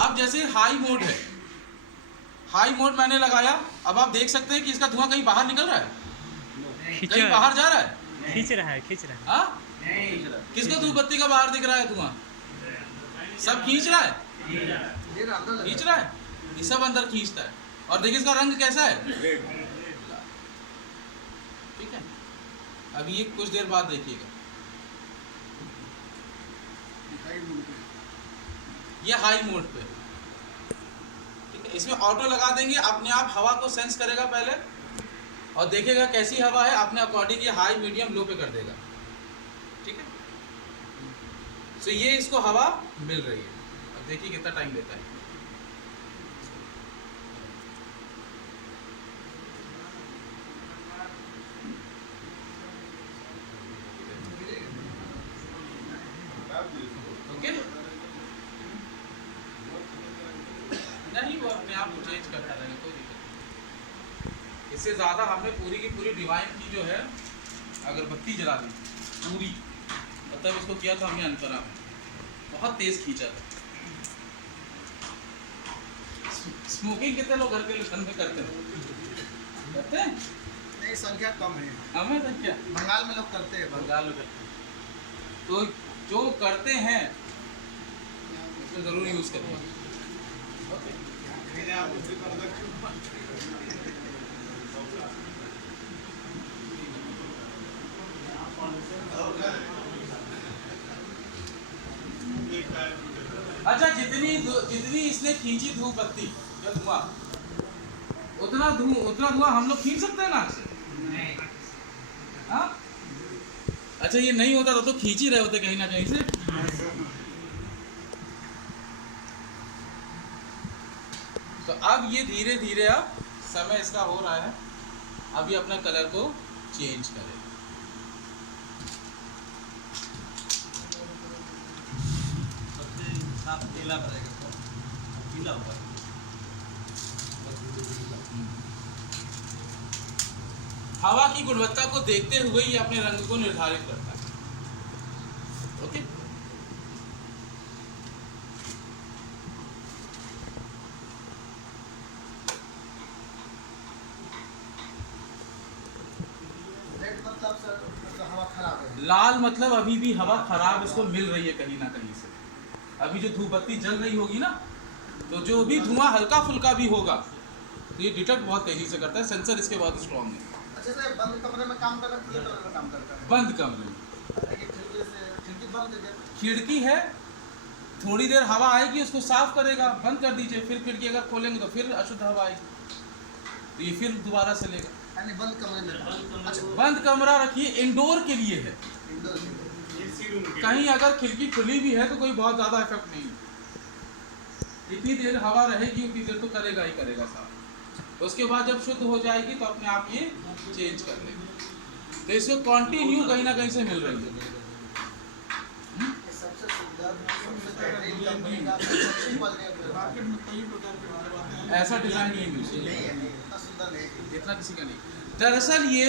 अब जैसे high mode है, हाई मोड मैंने लगाया, अब आप देख सकते हैं कि इसका धुआं कहीं बाहर निकल रहा है, कहीं बाहर जा रहा है, खींच रहा है, खींच रहा है। हाँ, किसको धूप बत्ती का बाहर दिख रहा है धुआं? सब खींच रहा है, खींच रहा है, ये सब अंदर खींचता है। और देखिए इसका रंग कैसा है, ठीक है। अभी ये कुछ देर बाद देखिएगा, ये हाई मोड पे, ठीक है। इसमें ऑटो लगा देंगे, अपने आप हवा को सेंस करेगा पहले और देखेगा कैसी हवा है, अपने अकॉर्डिंग ये हाई मीडियम लो पे कर देगा, ठीक है। तो ये इसको हवा मिल रही है। अब देखिए कितना टाइम लेता है। ओके, नहीं वो अपने आप को चेंज करता रहेगा, कोई दिक्कत नहीं। इससे ज़्यादा हमने पूरी की पूरी डिवाइन की जो है अगरबत्ती जला दी पूरी, मतलब इसको किया था हमने अंतरा में, बहुत तेज खींचा था। स्मोकिंग कितने लोग घर के घर में करते हैं? करते हैं? नहीं, संख्या कम है। हमें संख्या बंगाल में लोग करते हैं। बंगाल में करते हैं, तो जो करते हैं उसको ज़रूर यूज़ करते हैं। ओके, अच्छा, जितनी इसने खींची धूप बत्ती या धुआं, उतना धुआं हम लोग खींच सकते हैं नाक से? हाँ? अच्छा, ये नहीं होता तो खींच ही रहे होते कहीं ना कहीं से। तो अब ये धीरे धीरे अब समय इसका हो रहा है, अभी अपना कलर को चेंज करें। पीला रहेगा, पीला होगा। हवा की गुणवत्ता को देखते हुए ही अपने रंग को निर्धारित करता है। ओके, हवा खराब है। लाल मतलब अभी भी हवा खराब इसको मिल रही है कहीं ना कहीं से। अभी जो धूप बत्ती जल रही होगी ना, तो जो भी धुआं हल्का फुल्का भी होगा तो ये डिटेक्ट बहुत तेजी से करता है, सेंसर इसके बहुत स्ट्रॉन्ग है। अच्छा से बंद कमरे में काम कर रहा है, खुले कमरे में काम करता है? बंद कमरे में, खिड़की बंद कर दे। खिड़की है, थोड़ी देर हवा आएगी उसको साफ करेगा, बंद कर दीजिए, फिर खिड़की अगर खोलेंगे तो फिर अशुद्ध हवा आएगी, तो ये फिर दोबारा से लेगा। यानी बंद कमरे में। अच्छा, बंद कमरा रखिए, इंडोर के लिए है। इंडोर में। कहीं अगर खिड़की खुली भी है तो कोई बहुत ज़्यादा इफेक्ट नहीं है, जितनी देर हवा रहेगी उतनी देर तो करेगा ही करेगा साफ। उसके बाद जब शुद्ध हो जाएगी तो अपने आप ये चेंज कर लेगा। तो इसको कंटिन्यू कहीं ना कहीं से मिल रही है। सबसे सुंदर, सबसे बेहतरीन कंपनी का सबसे क्वालिटी ऐसा डिजाइन नहीं मिल नहीं है, इतना सुंदर नहीं, इतना किसी का नहीं। दरअसल ये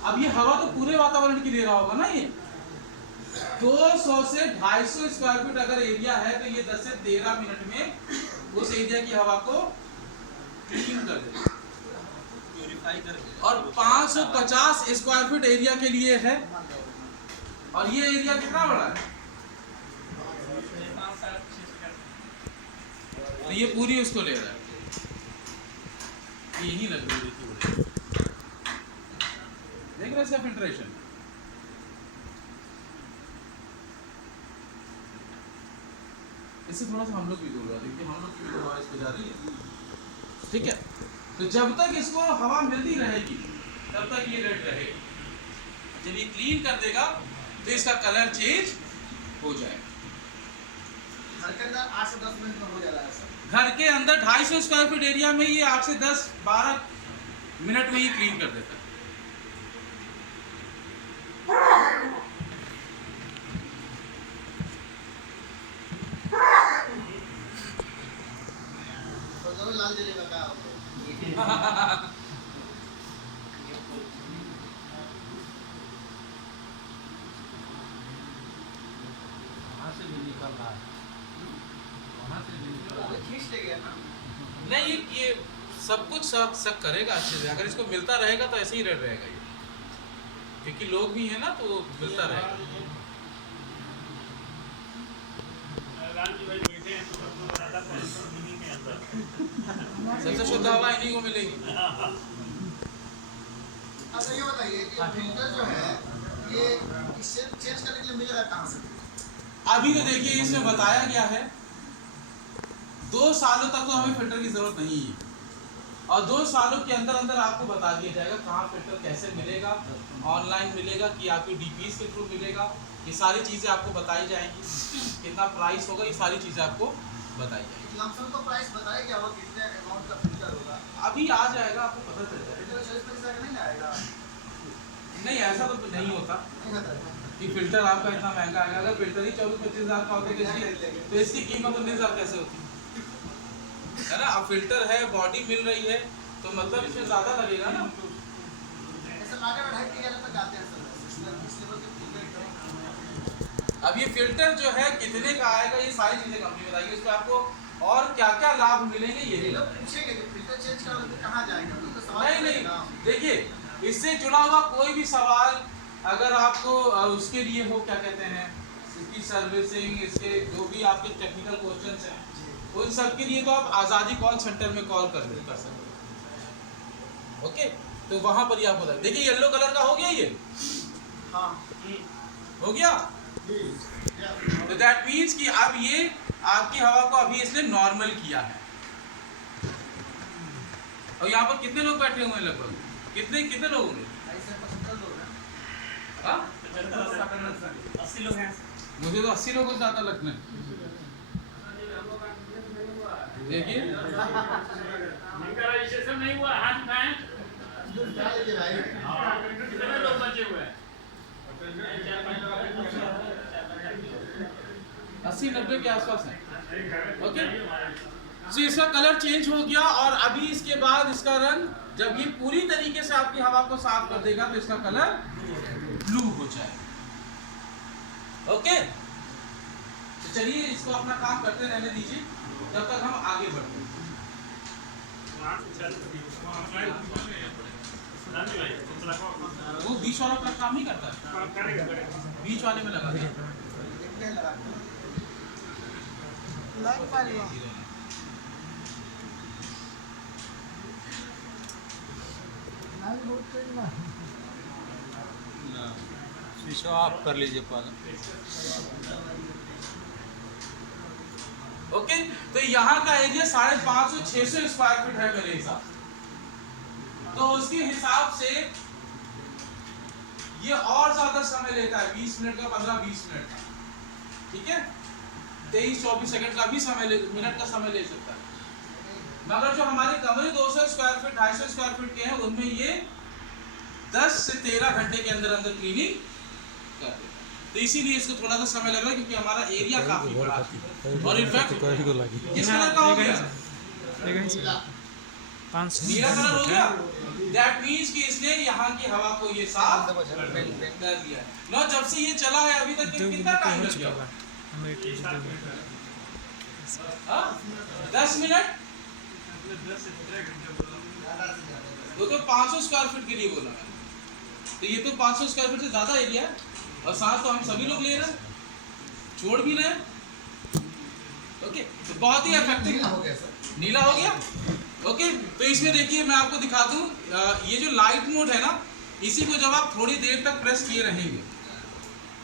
अब ये हवा तो पूरे वातावरण की दे रहा होगा ना, ये 200 से 250 स्क्वायर फीट अगर एरिया है तो ये 10 से 13 मिनट में उस एरिया की हवा को क्लीन कर देगा। प्यूरिफाई करके। और 550 स्क्वायर फीट एरिया के लिए है, और ये एरिया कितना बड़ा है, तो ये पूरी उसको ले रहा है। यही लग रही है, देख रहे इसका फिल्ट्रेशन। इससे थोड़ा सा हम लोग भी दूर रहा, देखिए हम लोग की भी हवा इस पे जा रही है, ठीक है। तो जब तक इसको हवा मिलती रहेगी तब तक ये रेड रहेगी। जब ये क्लीन कर देगा तो इसका कलर चेंज हो जाएगा। घर के अंदर 8 से 10 मिनट में हो जा रहा है सर। घर के अंदर 250 स्क्वायर फीट एरिया में ये 8 से 10-12 मिनट में ही क्लीन कर देता है। तो जरूर लाल जलेगा क्या होगा? कहाँ से भी निकल रहा है। खींच ले गया ना। नहीं ये सब कुछ सब करेगा अच्छे से, अगर इसको मिलता रहेगा तो ऐसे ही रहेगा ये, क्योंकि लोग भी हैं ना तो मिलता रहेगा। सबसे शुद्ध हवा इन्हीं को मिलेगी। अच्छा ये बताइए कि फिल्टर जो है ये इससे चेंज करने के लिए मिलेगा कहाँ से? अभी तो देखिए इसमें बताया गया है 2 सालों तक तो हमें फिल्टर की जरूरत नहीं है, और 2 सालों के अंदर अंदर आपको बता दिया जाएगा कहाँ फिल्टर कैसे मिलेगा, ऑनलाइन मिलेगा कि आपकी डीपीएस के थ्रू मिलेगा, ये सारी चीज़ें आपको बताई जाएंगी, कितना प्राइस होगा, ये सारी चीज़ें आपको बताई जाएंगी। लमसम तो प्राइस बताया क्या होगा, कितने अमाउंट का फिल्टर होगा? अभी आ जाएगा, आपको पता चल जाएगा। फिल्टर 40 पैसे का नहीं आएगा? नहीं ऐसा तो नहीं होता नहीं होता है। कि फिल्टर आपका इतना महंगा आएगा। अगर फिल्टर ही 24-25 हज़ार का होता तो इसकी कीमत 19 हज़ार कैसे होती है ना। अब फिल्टर है, बॉडी मिल रही है, तो मतलब इसमें ज़्यादा लगेगा ना। ऐसा मार्केट में 2.5 तक आते हैं सर, इस लेवल के फिल्टर। अब ये फिल्टर जो है कितने का आएगा, ये सारी चीज़ें कंपनी बताएगी, उसमें आपको और क्या क्या लाभ मिलेंगे ये भी। लोग पूछेंगे कि फिल्टर चेंज करो तो कहाँ जाएगा, तो सवाल नहीं रहेगा। देखिए, इससे जुड़ा हुआ कोई भी सवाल अगर आपको उसके लिए हो, क्या कहते हैं, इसकी सर्विसिंग, इसके जो भी आपके टेक्निकल क्वेश्चंस हैं, उन सब के लिए तो आप आज़ादी कॉल सेंटर में कॉल कर सकते हैं। ओके, तो वहाँ पर ही आप बता। देखिए येलो कलर का हो गया ये, हाँ हो गया, तो दैट मीन्स कि अब ये आपकी हवा को अभी इसने नॉर्मल किया है। और यहाँ पर कितने लोग बैठे हुए हैं, लगभग कितने लोग होंगे? ऐसे 75 लोग हैं। हाँ? 80 लोग हैं। मुझे तो 80 लोगों से ज़्यादा लगते हैं। देखिए रजिस्ट्रेशन नहीं हुआ, हाथ उठाएं। डाल दीजिए भाई। कितने लोग बचे हुए हैं? 80-90 के आसपास है। ओके, तो इसका कलर चेंज हो गया, और अभी इसके बाद इसका रंग जब ये पूरी तरीके से आपकी हवा को साफ कर देगा तो इसका कलर ब्लू हो जाएगा। ओके, तो चलिए इसको अपना काम करते रहने दीजिए, तब तक हम आगे बढ़ते हैं। वो बीच वाला अपना काम नहीं करता है, बीच वाले में लगा दिया। कितने लगा? स्विच ऑफ कर लीजिए पहले। ओके, तो यहाँ का एरिया 550-600 स्क्वायर फीट है मेरे हिसाब से, तो उसके हिसाब से ये और ज्यादा समय लेता है, 20 मिनट का, 15-20 मिनट का, ठीक है, 23-24 सेकंड का भी मिनट का समय ले सकता है। मगर जो हमारे कमरे 200 स्क्वायर फीट 250 स्क्वायर फीट के हैं, उनमें ये 10 से 13 घंटे के अंदर अंदर क्लीनिंग कर देता है। तो इसीलिए इसको थोड़ा सा समय लग रहा है, क्योंकि हमारा एरिया काफी बड़ा है। और इनफैक्ट किस कलर का हो गया? नीला कलर हो गया। दैट मींस कि इसने यहाँ की हवा को ये साफ कर दिया है। नो, जब से ये चला है अभी तक कितना टाइम लग गया? 10 मिनट। तो 500 स्क्वायर फीट के लिए बोला है, तो ये तो 500 स्क्वायर फीट से ज्यादा एरिया है, और साथ तो हम सभी लोग ले रहे हैं, छोड़ भी रहे हैं। ओके, तो बहुत ही इफेक्टिव नीला हो गया सर। नीला हो गया। ओके, तो इसमें देखिए मैं आपको दिखा दूं, ये जो लाइट मोड है ना, इसी को जब आप थोड़ी देर तक प्रेस किए रहेंगे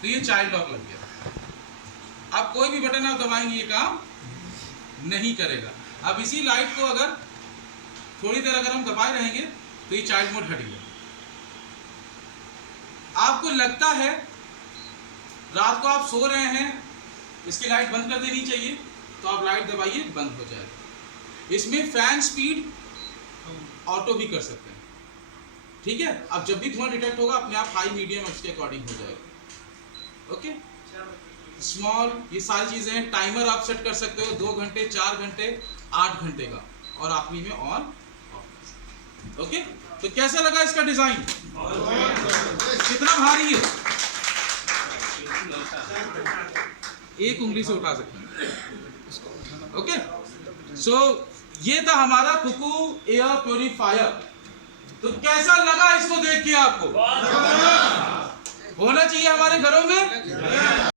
तो ये चाइल्ड लॉक लग गया। अब कोई भी बटन आप दबाएंगे ये काम नहीं करेगा। अब इसी लाइट को अगर थोड़ी देर अगर हम दबाए रहेंगे तो ये चाइल्ड मोड हट गया। आपको लगता है रात को आप सो रहे हैं, इसकी लाइट बंद कर देनी चाहिए, तो आप लाइट दबाइए, बंद हो जाएगा। इसमें फैन स्पीड ऑटो भी कर सकते हैं, ठीक है। अब जब भी धुआं डिटेक्ट होगा अपने आप हाई मीडियम उसके अकॉर्डिंग हो जाएगा। ओके, स्मॉल, ये सारी चीजें, टाइमर आप सेट कर सकते हो 2 घंटे, 4 घंटे, 8 घंटे का, और आखिरी में ऑन ऑफ। ओके, तो कैसा लगा इसका डिजाइन? कितना भारी है? एक उंगली से उठा सकते हैं। ओके, सो ये था हमारा कुकू एयर प्योरीफायर। तो कैसा लगा इसको देख के आपको? होना चाहिए हमारे घरों में।